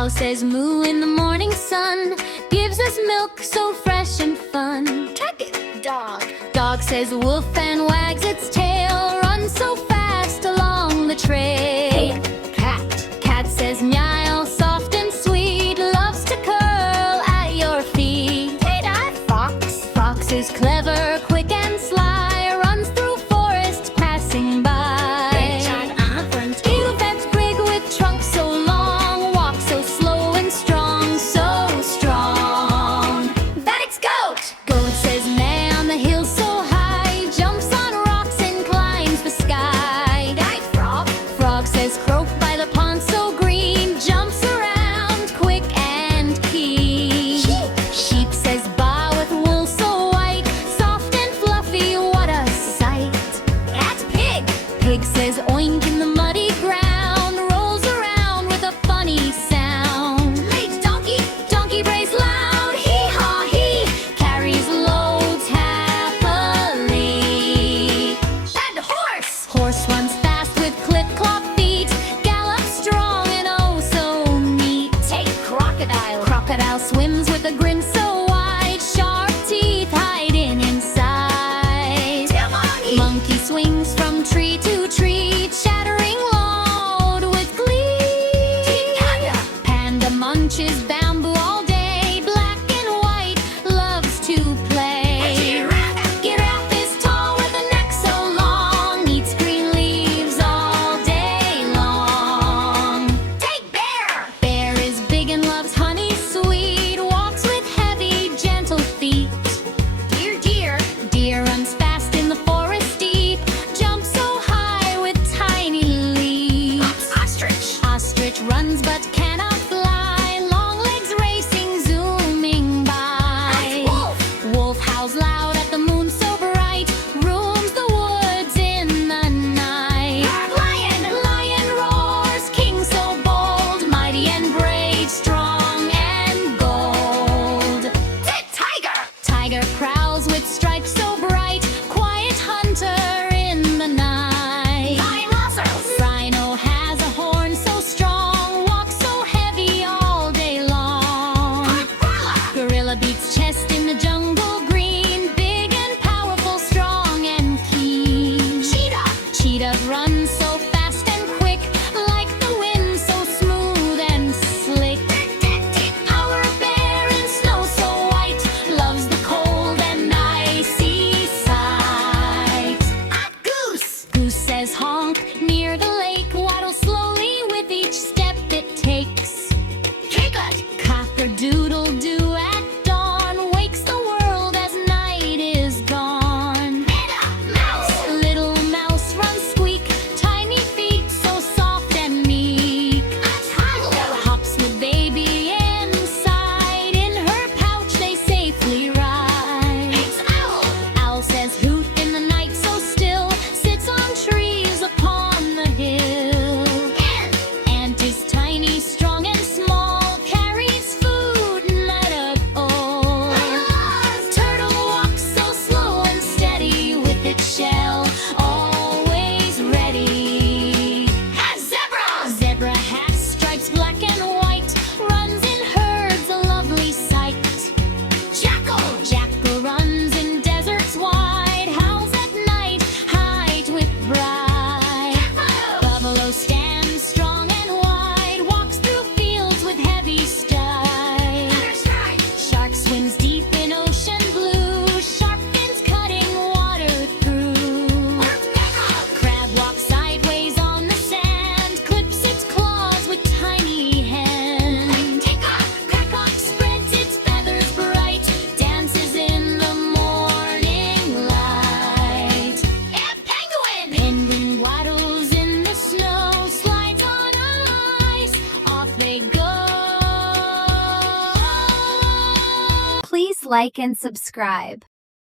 Cow says moo in the morning sun, gives us milk so fresh and fun. Check it, dog. Dog says woof and wags its tail, runs so fast along the trail. Cat. Cat says meow, soft and sweet, loves to curl at your feet. Hey, that fox. Fox is clever, quick and sly, runs through forest passing by. Big giant elephant. Eagle fence big with trunk so long, walks so slow and strong, so strong. That it's goat. Goat says meh on the hill so high, jumps on rocks and climbs the sky. That frog. Frog says croak by the pond so green, jumps around quick and keen. Sheep says baa with wool so white, soft and fluffy, what a sight. That's pig. Pig says oink in the muddy ground, rolls around with a funny sound. Hey, donkey. Donkey brays loud, hee-haw, hee, carries loads happily. And horse. Horse runs fast with clip-clop feet, gallops strong and oh so neat. Hey, crocodile. Crocodile swims with a grin so wide, sharp teeth hiding inside. Tail monkey. Monkey swings from tree to tree, chattering loud with glee. Panda. Panda munches bamboo all day, black and white, loves to play. Giraffe. Giraffe is tall with a neck so long, eats green leaves all day long. Take bear. Bear is big and loves honey sweet, walks with heavy, gentle feet. Deer. Deer runs fast in the forest deep, jumps so high with tiny leaps. Ostrich. Ostrich runs but cannot fly, long legs racing, zooming by. That's wolf. Wolf howls loud at the moon so bright, roams the woods in the night. Lion. Lion roars, king so bold, mighty and brave, strong and gold. Tiger. Tiger prowls with stripes so bright, quiet hunter in the night. Rhinoceros. Rhino has a horn so strong, walks so heavy all day long. Gorilla. Gorilla beats chest in the jungle green, big and powerful, strong and keen. Cheetah. Cheetah runs so fast and quick, like the wind so smooth and slick. Our bear in snow so white, loves the cold and icy sight. Goose. Goose says honk near the lake, waddles slowly with each step it takes. Piglet. Cock-a-doodle-doo at dawn, wakes the world as night is gone. Mouse. Little mouse runs squeak, tiny feet so soft and meek. Tiger. Hops with baby inside, in her pouch they safely ride. It's owl. Owl says hoot in the night so still, sits on trees upon the hill. Ant is tiny, strong and small, carries food not at all. Turtle walks so slow and steady, with its shell always ready. Zebra. Zebra has stripes black and white, runs in herds, a lovely sight. Jackal. Jackal runs in deserts wide, howls at night, hides with pride. Buffalo stands strong and wide, walks through fields with heavy stride. Shark swims deep in ocean blue, shark fins cutting water through. Crab walks sideways on the sand, clips its claws with tiny hands. Peacock spreads its feathers bright, dances in the morning light. Penguin. Penguin waddles in the snow, slides on ice, off they go. Please like and subscribe.